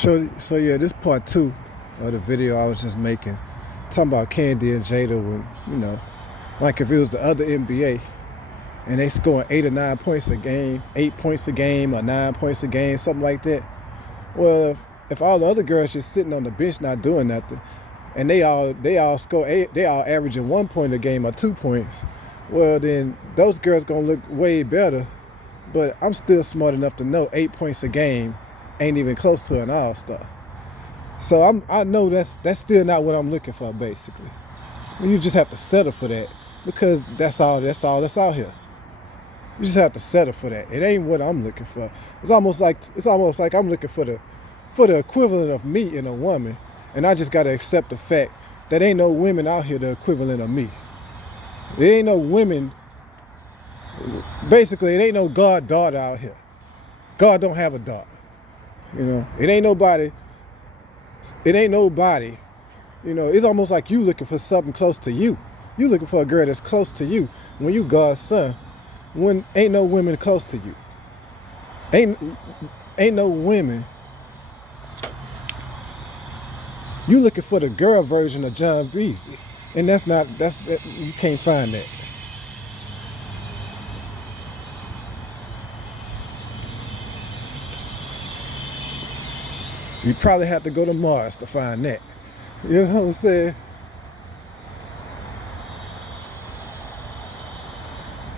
So yeah, this part two of the video I was just making, talking about Candy and Jada when, like if it was the other NBA and they scoring 8 or 9 points a game, 8 points a game or 9 points a game, something like that. Well, if all the other girls just sitting on the bench not doing nothing, and they all score 8, they all averaging 1 point a game or 2 points, well then those girls gonna look way better. But I'm still smart enough to know 8 points a game ain't even close to an all-star. So I know that's still not what I'm looking for, basically. You just have to settle for that because that's all that's out here. You just have to settle for that. It ain't what I'm looking for. It's almost like I'm looking for the equivalent of me in a woman, and I just gotta accept the fact that ain't no women out here the equivalent of me. There ain't no women. Basically, it ain't no God daughter out here. God don't have a daughter. It ain't nobody. It's almost like you looking for something close to you. You looking for a girl that's close to you when you God's son. When ain't no women close to you. Ain't no women. You looking for the girl version of John Beasley, and you can't find that. You probably have to go to Mars to find that. You know what I'm saying?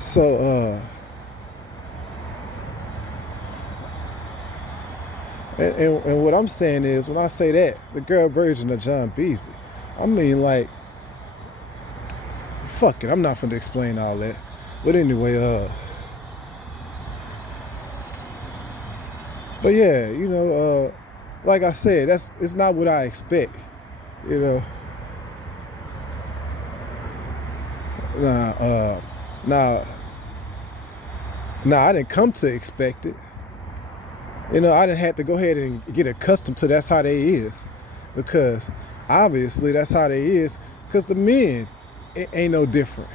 So, and what I'm saying is, when I say that, the girl version of John Beasley, I mean like, fuck it, I'm not finna explain all that. But anyway, but yeah, like I said, it's not what I expect, Nah, I didn't come to expect it. I didn't have to go ahead and get accustomed to that's how they is, because obviously that's how they is, because the men ain't no different.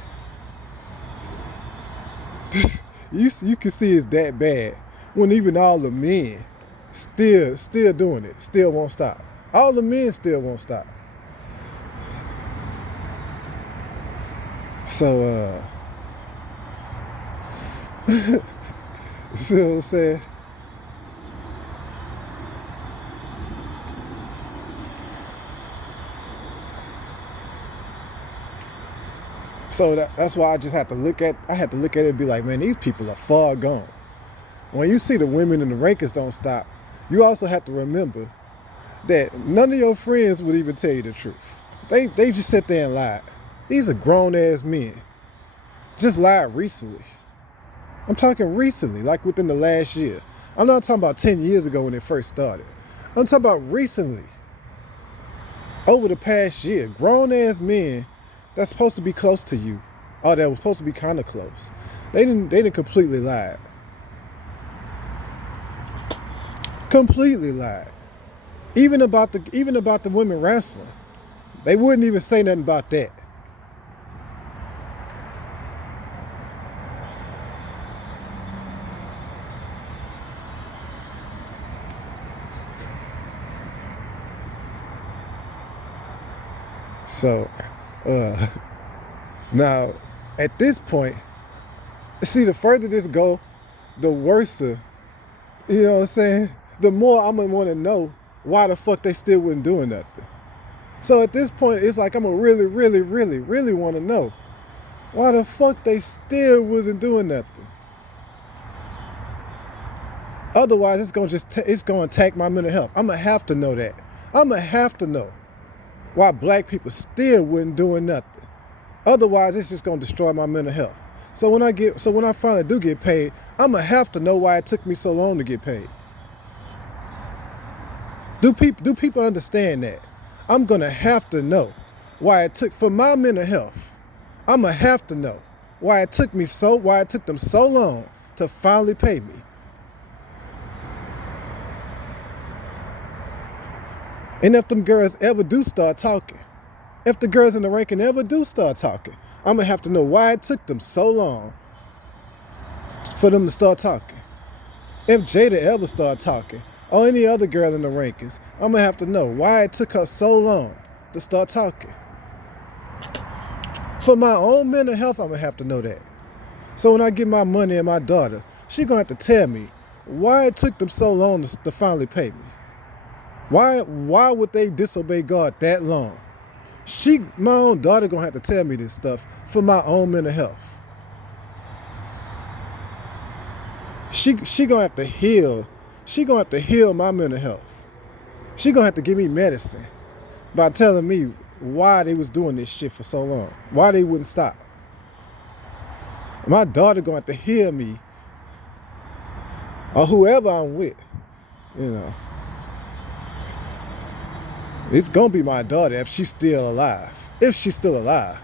You can see it's that bad when even all the men still doing it, still won't stop. All the men still won't stop. So, see what I'm saying? So that's why I had to look at it and be like, man, these people are far gone. When you see the women in the rankings don't stop, you also have to remember that none of your friends would even tell you the truth. They just sit there and lie. These are grown-ass men. Just lied recently. I'm talking recently, like within the last year. I'm not talking about 10 years ago when it first started. I'm talking about recently. Over the past year, grown-ass men that's supposed to be close to you, or that was supposed to be kind of close, they didn't completely lie. Completely lied. Even about the women wrestling. They wouldn't even say nothing about that. So, now, at this point, see, the further this go, the worse, you know what I'm saying? The more I'm gonna want to know why the fuck they still wasn't doing nothing. So at this point, it's like I'm gonna really, really, really, really want to know why the fuck they still wasn't doing nothing. Otherwise, it's gonna attack my mental health. I'm gonna have to know that. I'm gonna have to know why black people still wasn't doing nothing. Otherwise, it's just gonna destroy my mental health. So when I finally do get paid, I'm gonna have to know why it took me so long to get paid. Do people understand that? I'm gonna have to know why it took, for my mental health, I'm gonna have to know why it took them so long to finally pay me. And if them girls ever do start talking, if the girls in the ranking ever do start talking, I'm gonna have to know why it took them so long for them to start talking. If Jada ever start talking, or any other girl in the rankings, I'm gonna have to know why it took her so long to start talking. For my own mental health, I'm gonna have to know that. So when I get my money and my daughter, she gonna have to tell me why it took them so long to finally pay me. Why would they disobey God that long? My own daughter gonna have to tell me this stuff for my own mental health. She gonna have to heal. She gonna have to heal my mental health. She gonna have to give me medicine by telling me why they was doing this shit for so long. Why they wouldn't stop. My daughter gonna have to heal me, or whoever I'm with, you know. It's gonna be my daughter if she's still alive. If she's still alive.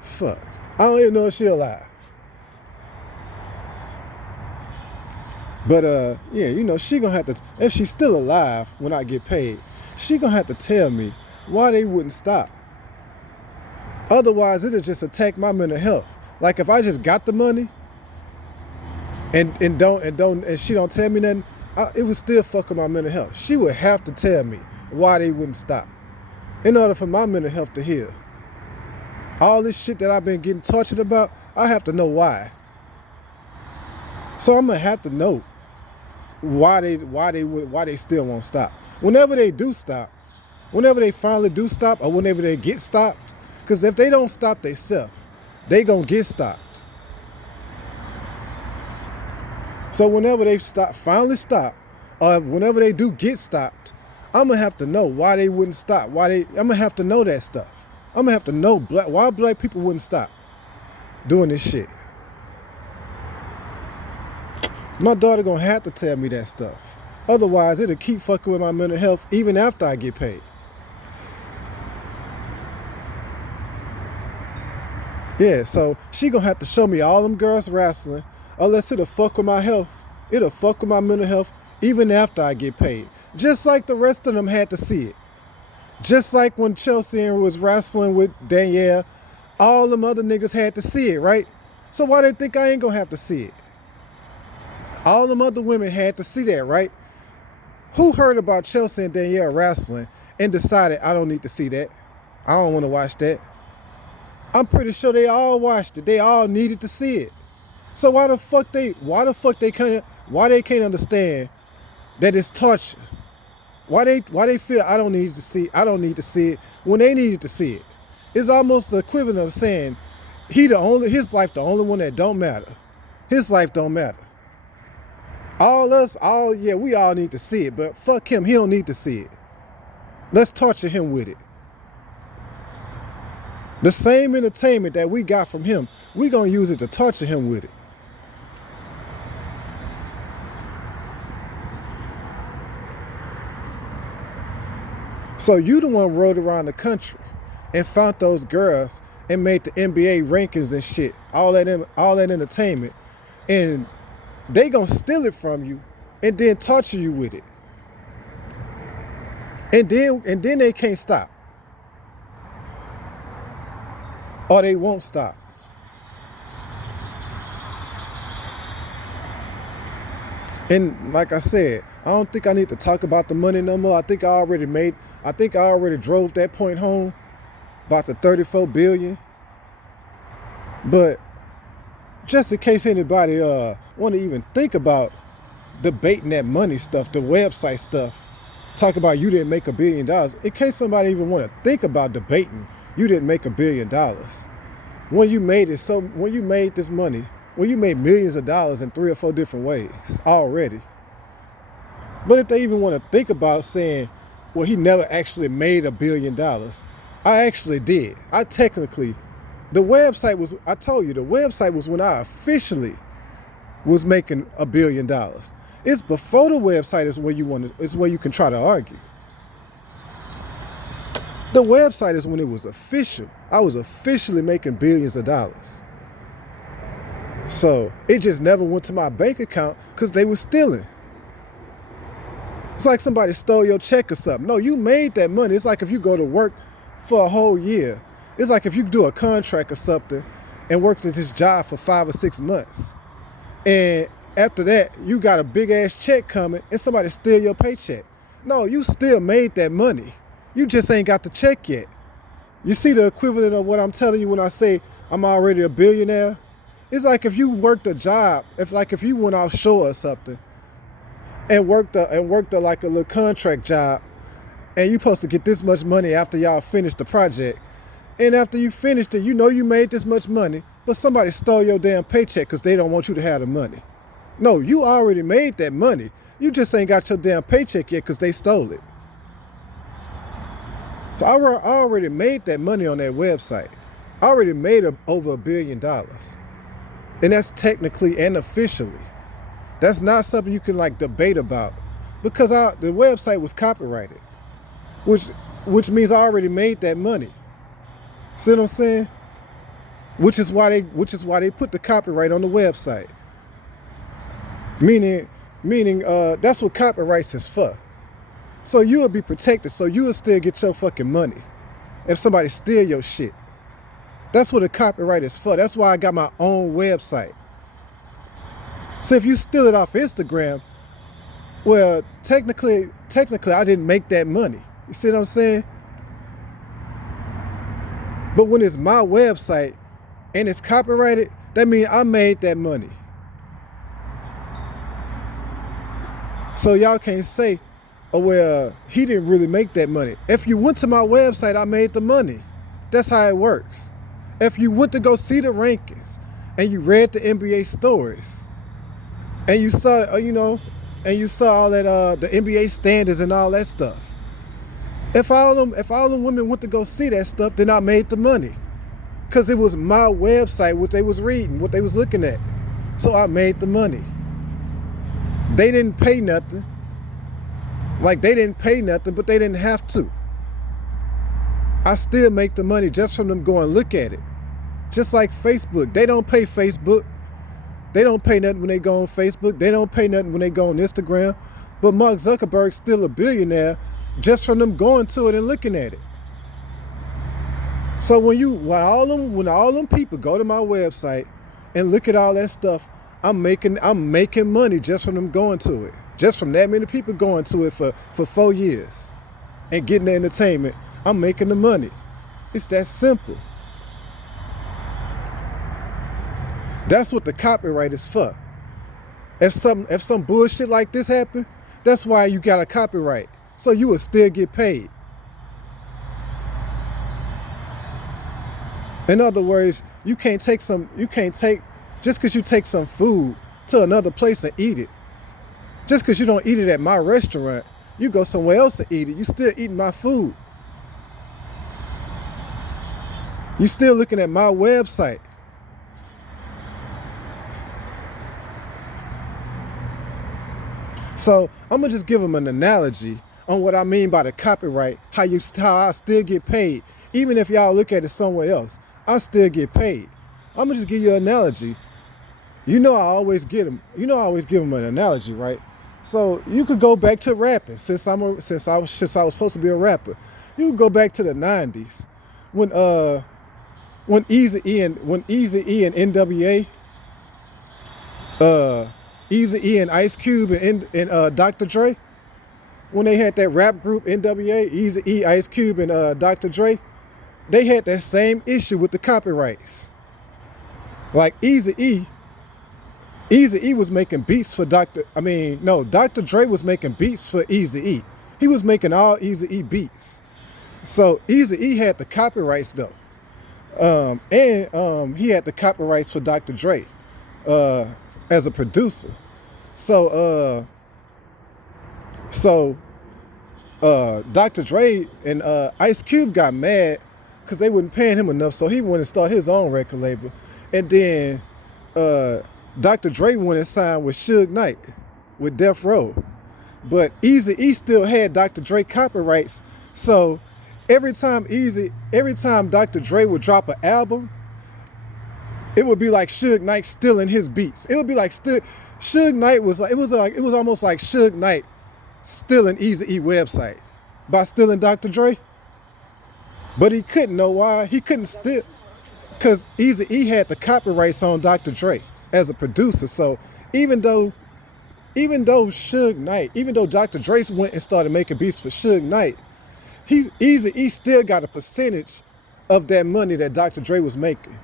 Fuck. I don't even know if she's alive. But yeah, you know, she gonna have to, if she's still alive when I get paid, she gonna have to tell me why they wouldn't stop. Otherwise, it'll just attack my mental health. Like if I just got the money and she don't tell me nothing, it would still fuck with my mental health. She would have to tell me why they wouldn't stop in order for my mental health to heal. All this shit that I've been getting tortured about, I have to know why. So I'm gonna have to know why they still won't stop. Whenever they do stop, whenever they finally do stop, or whenever they get stopped, because if they don't stop themselves, they gonna get stopped. So whenever they finally stop, or whenever they do get stopped, I'm gonna have to know why they wouldn't stop. I'm gonna have to know that stuff. I'm gonna have to know why black people wouldn't stop doing this shit. My daughter gonna have to tell me that stuff. Otherwise, it'll keep fucking with my mental health even after I get paid. Yeah, so she gonna have to show me all them girls wrestling, unless it'll fuck with my health. It'll fuck with my mental health even after I get paid. Just like the rest of them had to see it. Just like when Chelsea was wrestling with Danielle, all them other niggas had to see it, right? So why they think I ain't gonna have to see it? All them other women had to see that, right? Who heard about Chelsea and Danielle wrestling and decided I don't need to see that? I don't want to watch that. I'm pretty sure they all watched it. They all needed to see it. So why the fuck they can't understand that it's torture? Why they feel I don't need to see it when they needed to see it? It's almost the equivalent of saying his life the only one that don't matter. His life don't matter. We all need to see it, but fuck him, he don't need to see it. Let's torture him with it. The same entertainment that we got from him, we gonna use it to torture him with it. So you the one rode around the country and found those girls and made the NBA rankings and shit, all that entertainment, and they gonna steal it from you and then torture you with it. And then they can't stop. Or they won't stop. And like I said, I don't think I need to talk about the money no more. I think I already drove that point home about the 34 billion. But just in case anybody want to even think about debating that money stuff, the website stuff, talk about you didn't make $1 billion. In case somebody even want to think about debating, you didn't make $1 billion. When you made this money, when you made millions of dollars in 3 or 4 different ways already. But if they even want to think about saying, well, he never actually made $1 billion, I actually did. I told you, the website was when I officially was making $1 billion. It's before the website is where you can try to argue. The website is when it was official. I was officially making billions of dollars. So it just never went to my bank account because they were stealing. It's like somebody stole your check or something. No, you made that money. It's like if you go to work for a whole year. It's like if you do a contract or something and work at this job for 5 or 6 months. And After that, you got a big ass check coming and somebody steal your paycheck. No, you still made that money. You just ain't got the check yet. You see the equivalent of what I'm telling you when I say I'm already a billionaire? It's like if you worked a job, if you went offshore or something and worked like a little contract job, and you supposed to get this much money after y'all finished the project. And after you finished it, you know you made this much money, but somebody stole your damn paycheck because they don't want you to have the money. No, you already made that money. You just ain't got your damn paycheck yet because they stole it. So I already made that money on that website. I already made over $1 billion. And that's technically and officially. That's not something you can like debate about because the website was copyrighted, which means I already made that money. See what I'm saying? Which is why they put the copyright on the website. Meaning that's what copyrights is for. So you will be protected. So you will still get your fucking money if somebody steal your shit. That's what a copyright is for. That's why I got my own website. So if you steal it off Instagram, well, technically I didn't make that money. You see what I'm saying? But when it's my website and it's copyrighted, that means I made that money. So y'all can't say, oh, well, he didn't really make that money. If you went to my website, I made the money. That's how it works. If you went to go see the rankings and you read the NBA stories and you saw, and you saw all that, the NBA standards and all that stuff. If all them women went to go see that stuff, then I made the money. Because it was my website, what they was reading, what they was looking at. So I made the money. They didn't pay nothing. Like they didn't pay nothing, but they didn't have to. I still make the money just from them going look at it. Just like Facebook. They don't pay Facebook. They don't pay nothing when they go on Facebook. They don't pay nothing when they go on Instagram. But Mark Zuckerberg's still a billionaire just from them going to it and looking at it. So when all them people go to my website and look at all that stuff, I'm making money just from them going to it. Just from that many people going to it for 4 years and getting the entertainment, I'm making the money. It's that simple. That's what the copyright is for. If some bullshit like this happen, that's why you got a copyright. So you will still get paid. In other words, just because you take some food to another place and eat it, just because you don't eat it at my restaurant, you go somewhere else and eat it, you still eating my food. You still looking at my website. So I'm gonna just give them an analogy on what I mean by the copyright, how I still get paid. Even if y'all look at it somewhere else, I still get paid. I'm gonna just give you an analogy. I always give them an analogy, right? So you could go back to rapping since I was supposed to be a rapper. You could go back to the 90s when Eazy-E and NWA, Eazy-E and Ice Cube and Dr. Dre, when they had that rap group NWA, Eazy-E, Ice Cube and Dr. Dre, they had that same issue with the copyrights. Like Eazy-E was making beats for Dr. Dre was making beats for Eazy-E. He was making all Eazy-E beats. So Eazy-E had the copyrights though. And he had the copyrights for Dr. Dre as a producer. So Dr. Dre and Ice Cube got mad because they wasn't paying him enough, so he went and started his own record label. And then Dr. Dre went and signed with Suge Knight with Death Row. But Eazy-E still had Dr. Dre copyrights. So every time Dr. Dre would drop an album, it would be like Suge Knight stealing his beats. It would be like Suge Knight was like, it was almost like Suge Knight stealing Eazy-E website by stealing Dr. Dre. But he couldn't know why. He couldn't steal because Eazy-E had the copyrights on Dr. Dre as a producer. So even though even though Suge Knight, even though Dr. Dre went and started making beats for Suge Knight, Eazy-E still got a percentage of that money that Dr. Dre was making.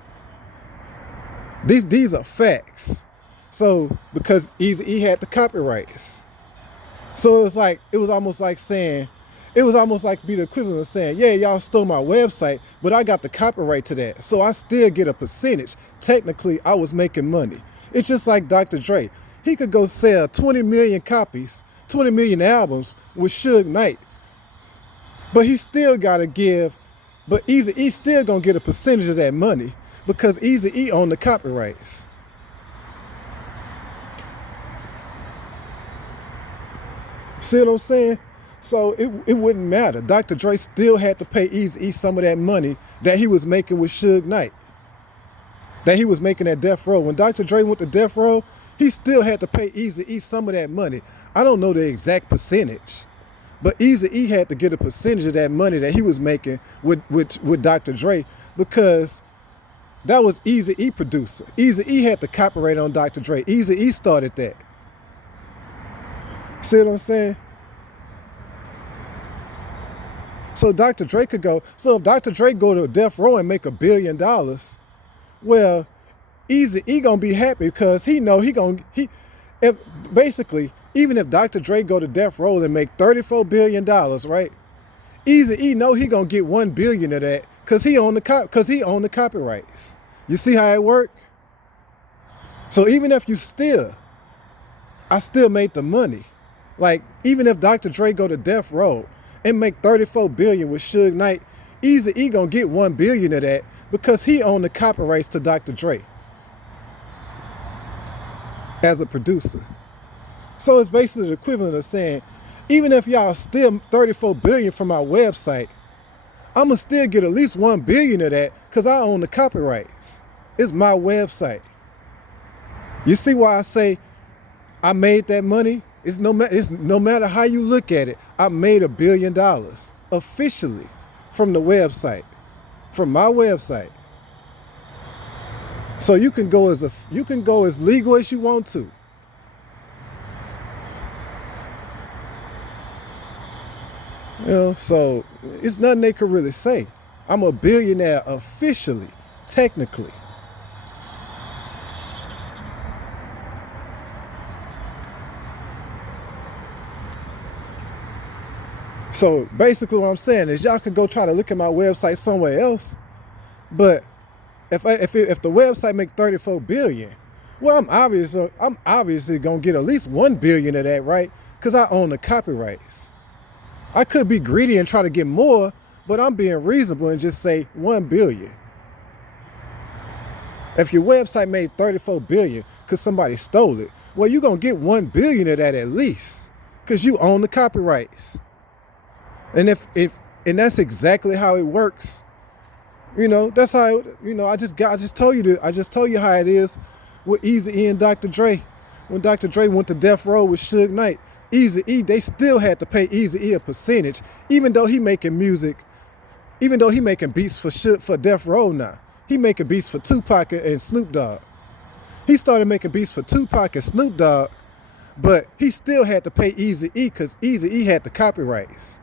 These are facts. So because Eazy-E had the copyrights. So it was almost like saying, it was almost like be the equivalent of saying, yeah, y'all stole my website, but I got the copyright to that. So I still get a percentage. Technically, I was making money. It's just like Dr. Dre. He could go sell 20 million copies, 20 million albums with Suge Knight. But he still gotta give, but Eazy-E still gonna get a percentage of that money because Eazy-E owned the copyrights. See what I'm saying? So it wouldn't matter. Dr. Dre still had to pay Eazy-E some of that money that he was making with Suge Knight, that he was making at Death Row. When Dr. Dre went to Death Row, he still had to pay Eazy-E some of that money. I don't know the exact percentage, but Eazy-E had to get a percentage of that money that he was making with Dr. Dre because that was Eazy-E producer. Eazy-E had the copyright on Dr. Dre. Eazy-E started that. See what I'm saying? So Dr. Dre could go, so if Dr. Dre go to Death Row and make $1 billion, well, Eazy-E gonna be happy because he know if basically, even if Dr. Dre go to Death Row and make $34 billion, right? Eazy-E know he gonna get $1 billion of that because he own the copyrights. You see how it work? So even if you steal, I still made the money. Like, even if Dr. Dre go to Death Row and make $34 billion with Suge Knight, Eazy-E gonna get $1 billion of that because he owned the copyrights to Dr. Dre as a producer. So it's basically the equivalent of saying, even if y'all steal $34 billion from my website, I'ma still get at least $1 billion of that because I own the copyrights. It's my website. You see why I say I made that money? It's no matter how you look at it, I made $1 billion officially from the website, from my website. So you can go as legal as you want to. You know, so it's nothing they could really say. I'm a billionaire officially, technically. So basically what I'm saying is y'all could go try to look at my website somewhere else, but if the website make 34 billion, well, I'm obviously gonna get at least 1 billion of that, right? Because I own the copyrights. I could be greedy and try to get more, but I'm being reasonable and just say 1 billion. If your website made 34 billion because somebody stole it, well, you're gonna get 1 billion of that at least because you own the copyrights. And and that's exactly how it works. You know, that's how I just told you how it is with Eazy-E and Dr. Dre. When Dr. Dre went to Death Row with Suge Knight, Eazy-E, they still had to pay Eazy-E a percentage, even though he making music, even though he making beats for Death Row now. He making beats for Tupac and Snoop Dogg. He started making beats for Tupac and Snoop Dogg, but he still had to pay Eazy-E because Eazy-E had the copyrights.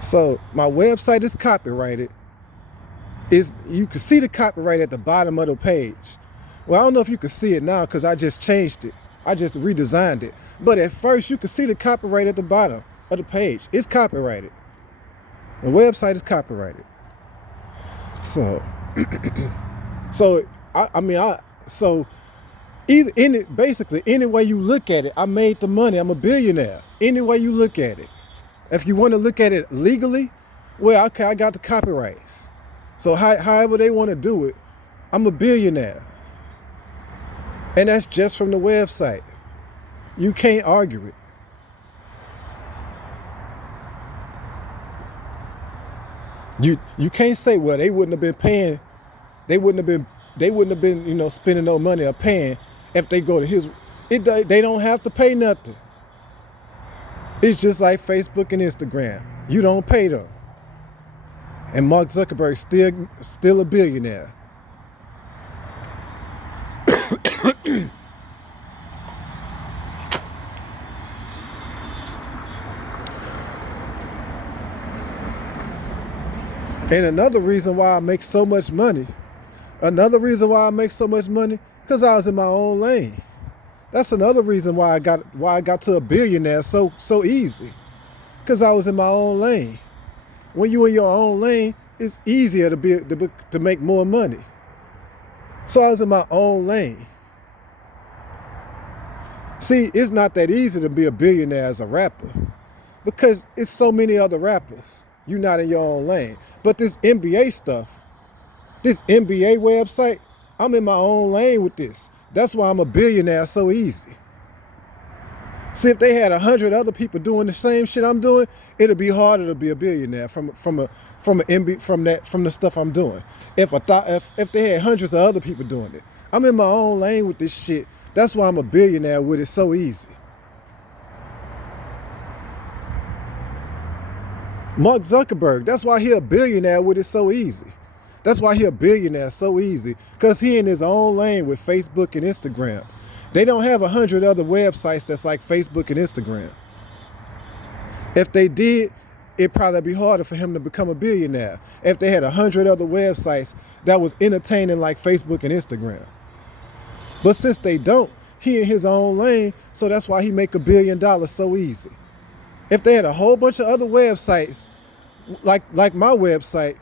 So my website is copyrighted. You can see the copyright at the bottom of the page. Well, I don't know if you can see it now because I just changed it. I just redesigned it. But at first you can see the copyright at the bottom of the page. It's copyrighted. The website is copyrighted. So, basically any way you look at it, I made the money. I'm a billionaire. Any way you look at it. If you want to look at it legally, well, okay, I got the copyrights. So however they want to do it, I'm a billionaire. And that's just from the website. You can't argue it. You can't say, well, they wouldn't have been paying, they wouldn't have been, spending no money or paying if they go to his. They don't have to pay nothing. It's just like Facebook and Instagram. You don't pay them. And Mark Zuckerberg still a billionaire. And another reason why I make so much money, because I was in my own lane. That's another reason why I got to a billionaire so easy. Because I was in my own lane. When you in your own lane, it's easier to make more money. So I was in my own lane. See, it's not that easy to be a billionaire as a rapper, because it's so many other rappers. You're not in your own lane. But this NBA stuff, this NBA website, I'm in my own lane with this. That's why I'm a billionaire so easy. See, if they had 100 other people doing the same shit I'm doing, it'd be harder to be a billionaire from the stuff I'm doing. If they had hundreds of other people doing it, I'm in my own lane with this shit. That's why I'm a billionaire with it so easy. Mark Zuckerberg, that's why he a billionaire with it so easy. That's why he a billionaire so easy, because he in his own lane with Facebook and Instagram. They don't have 100 other websites that's like Facebook and Instagram. If they did, it'd probably be harder for him to become a billionaire if they had 100 other websites that was entertaining like Facebook and Instagram. But since they don't, he in his own lane, so that's why he make $1 billion so easy. If they had a whole bunch of other websites, like my website,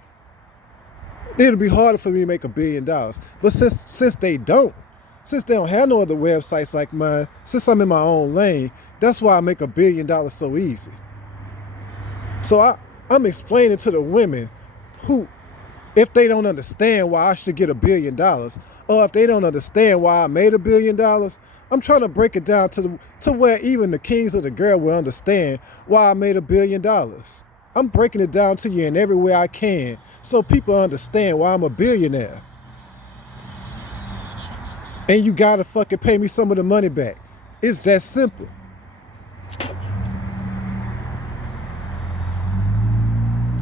it'd be harder for me to make $1 billion. But since they don't have no other websites like mine, since I'm in my own lane, that's why I make $1 billion so easy. So I'm explaining to the women who, if they don't understand why I should get $1 billion, or if they don't understand why I made $1 billion, I'm trying to break it down to where even the kings of the girl will understand why I made $1 billion. I'm breaking it down to you in every way I can so people understand why I'm a billionaire. And you gotta fucking pay me some of the money back. It's that simple.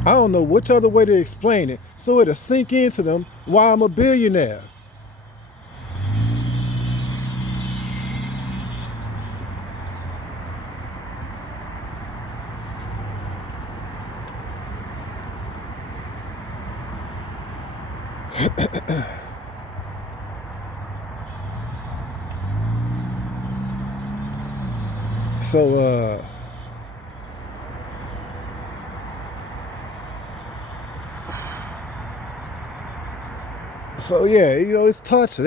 I don't know which other way to explain it so it'll sink into them why I'm a billionaire. So yeah, it's torture.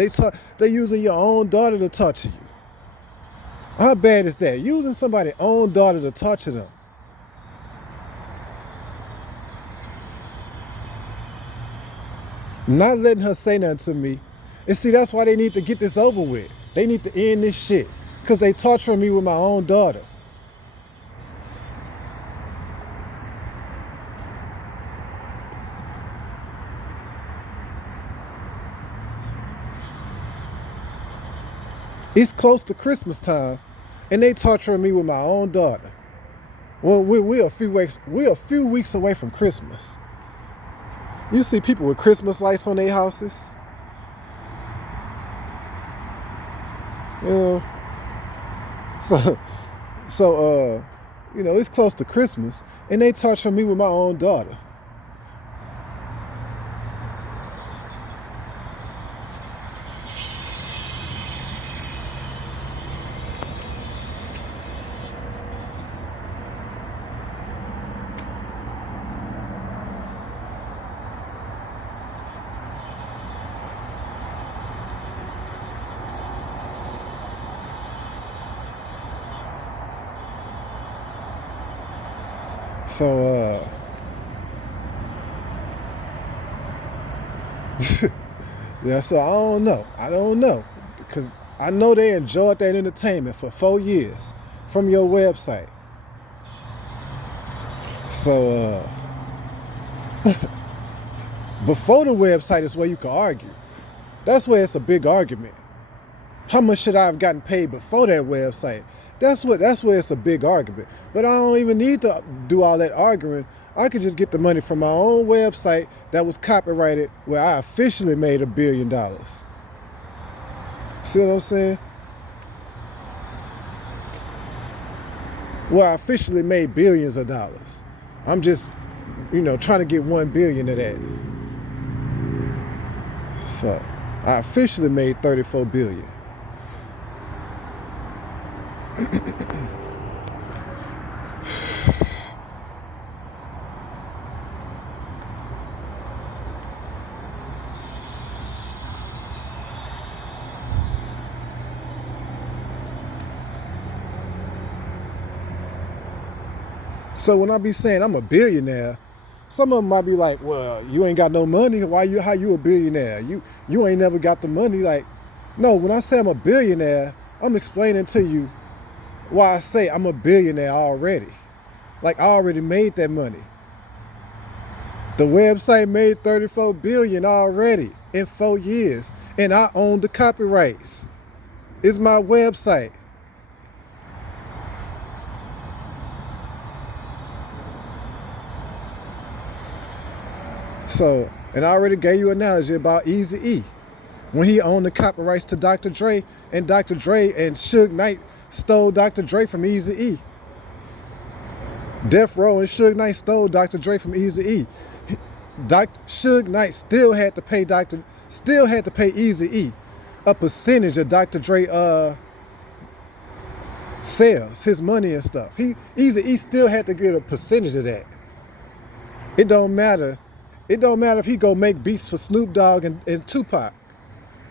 They're using your own daughter to torture you. How bad is that? Using somebody's own daughter to torture them. Not letting her say nothing to me. And see, that's why they need to get this over with. They need to end this shit. Because they torturing me with my own daughter. It's close to Christmas time, and they torturing me with my own daughter. Well, we're a few weeks away from Christmas. You see people with Christmas lights on their houses. So it's close to Christmas, and they torturing me with my own daughter. So, yeah, so I don't know. Because I know they enjoyed that entertainment for 4 years from your website. So, before the website is where you can argue. That's where it's a big argument. How much should I have gotten paid before that website? That's where it's a big argument. But I don't even need to do all that arguing. I could just get the money from my own website that was copyrighted where I officially made $1 billion. See what I'm saying? Well, I officially made billions of dollars. I'm just, trying to get 1 billion of that. Fuck. I officially made 34 billion. So when I be saying I'm a billionaire, some of them might be like, well, you ain't got no money. How you a billionaire? You ain't never got the money. Like, no, when I say I'm a billionaire, I'm explaining to you why I say I'm a billionaire already. Like, I already made that money. The website made 34 billion already in 4 years, and I own the copyrights. It's my website. So, and I already gave you an analogy about Eazy-E. When he owned the copyrights to Dr. Dre, and Dr. Dre and Suge Knight stole Dr. Dre from Eazy-E. Death Row and Suge Knight stole Dr. Dre from Eazy-E. Suge Knight still had to pay Eazy-E a percentage of Dr. Dre sales, his money and stuff. Eazy-E still had to get a percentage of that. It don't matter. It don't matter if he go make beats for Snoop Dogg and Tupac.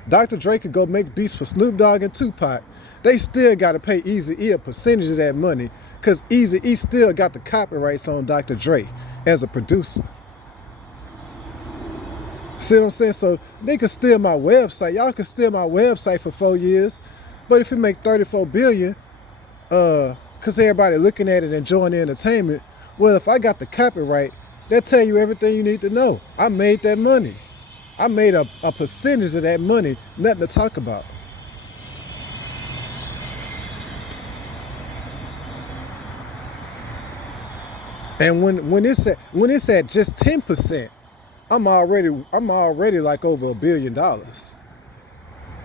Dr. Dre could go make beats for Snoop Dogg and Tupac. They still got to pay Eazy-E a percentage of that money because Eazy-E still got the copyrights on Dr. Dre as a producer. See what I'm saying? So they could steal my website. Y'all could steal my website for 4 years. But if you make 34 billion, because everybody looking at it enjoying the entertainment, well, if I got the copyright, that tell you everything you need to know. I made that money. I made a percentage of that money, nothing to talk about. And when it's at just 10%, I'm already like over $1 billion.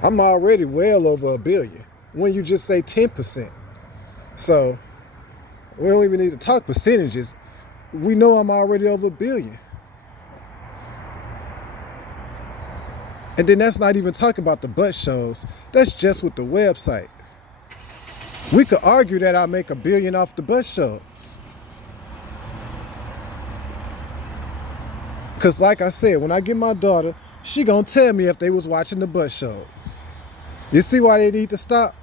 I'm already well over $1 billion when you just say 10%. So we don't even need to talk percentages. We know I'm already over $1 billion. And then that's not even talking about the butt shows. That's just with the website. We could argue that I make $1 billion off the butt shows. Because like I said, when I get my daughter, she gonna tell me if they was watching the butt shows. You see why they need to stop?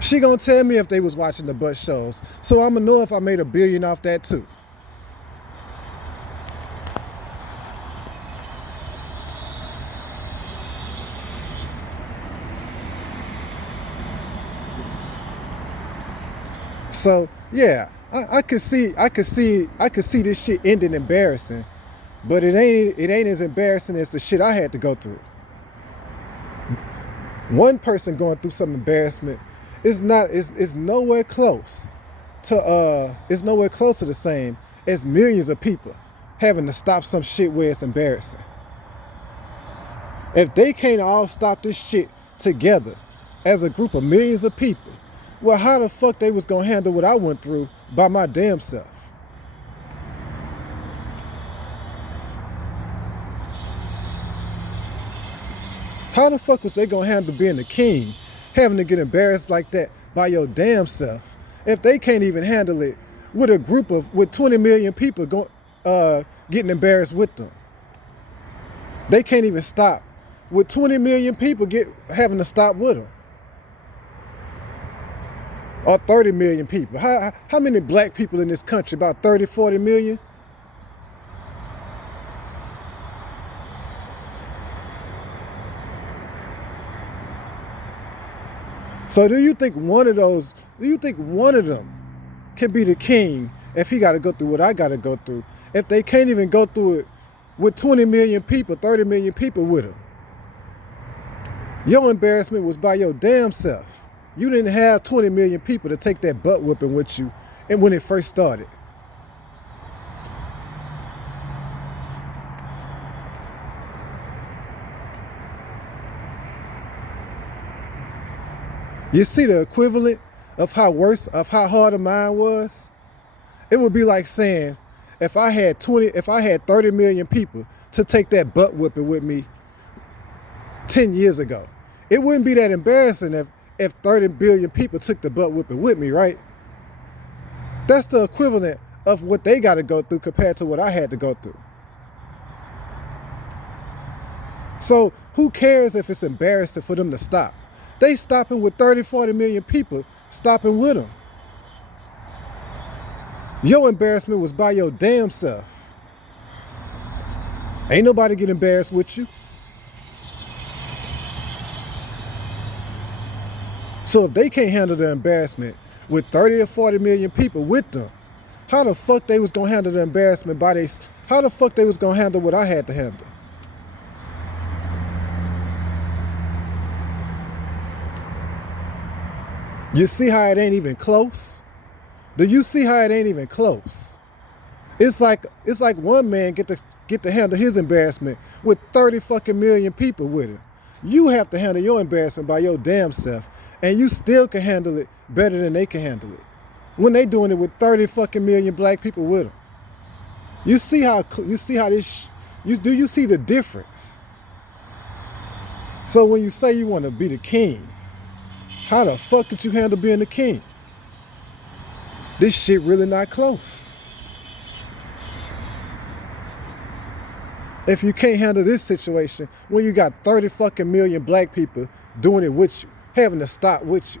She gonna tell me if they was watching the butt shows. So I'm gonna know if I made $1 billion off that too. So yeah, I could see this shit ending embarrassing, but it ain't as embarrassing as the shit I had to go through. One person going through some embarrassment is nowhere close to the same as millions of people having to stop some shit where it's embarrassing. If they can't all stop this shit together as a group of millions of people, well, how the fuck they was gonna handle what I went through by my damn self? How the fuck was they gonna handle being the king, having to get embarrassed like that by your damn self, if they can't even handle it with a group with 20 million people getting embarrassed with them? They can't even stop with 20 million people having to stop with them. Or 30 million people. How many black people in this country? About 30, 40 million? So do you think one of them can be the king if he got to go through what I got to go through? If they can't even go through it with 20 million people, 30 million people with him? Your embarrassment was by your damn self. You didn't have 20 million people to take that butt whooping with you and when it first started. You see the equivalent of how hard a mine was? It would be like saying, if I had 30 million people to take that butt whipping with me 10 years ago, it wouldn't be that embarrassing if 30 billion people took the butt whipping with me, right? That's the equivalent of what they got to go through compared to what I had to go through. So who cares if it's embarrassing for them to stop? They stopping with 30, 40 million people stopping with them. Your embarrassment was by your damn self. Ain't nobody get embarrassed with you. So if they can't handle the embarrassment with 30 or 40 million people with them, how the fuck they was gonna handle the embarrassment how the fuck they was gonna handle what I had to handle? You see how it ain't even close? Do you see how it ain't even close? It's like one man get to handle his embarrassment with 30 fucking million people with him. You have to handle your embarrassment by your damn self, and you still can handle it better than they can handle it. When they doing it with 30 fucking million black people with them. Do you see the difference? So when you say you want to be the king, how the fuck could you handle being the king? This shit really not close. If you can't handle this situation when you got 30 fucking million black people doing it with you, having to stop with you.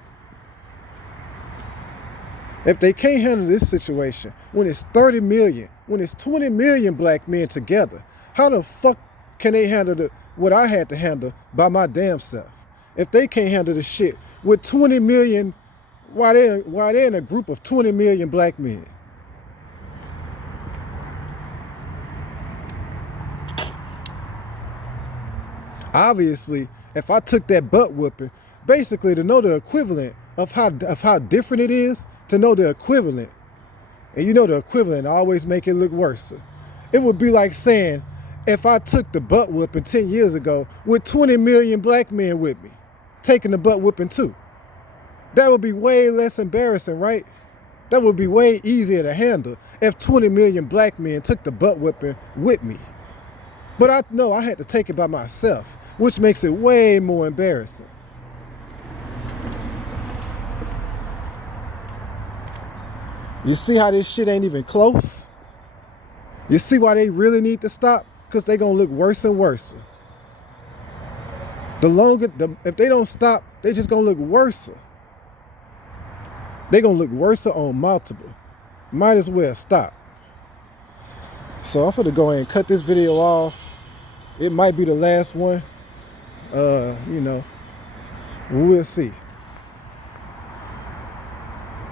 If they can't handle this situation when it's 30 million, when it's 20 million black men together, how the fuck can they handle what I had to handle by my damn self? If they can't handle the shit with 20 million, why they're in a group of 20 million black men? Obviously, if I took that butt whooping, basically to know the equivalent of how different it is, to know the equivalent, and you know the equivalent always make it look worse. It would be like saying, if I took the butt whooping 10 years ago with 20 million black men with me, taking the butt whooping too. That would be way less embarrassing, right? That would be way easier to handle if 20 million black men took the butt whipping with me. But I know I had to take it by myself, which makes it way more embarrassing. You see how this shit ain't even close? You see why they really need to stop? Because they gonna look worse and worse. If they don't stop, they just gonna look worse. They gonna look worse on multiple. Might as well stop. So I'm gonna go ahead and cut this video off. It might be the last one. We'll see.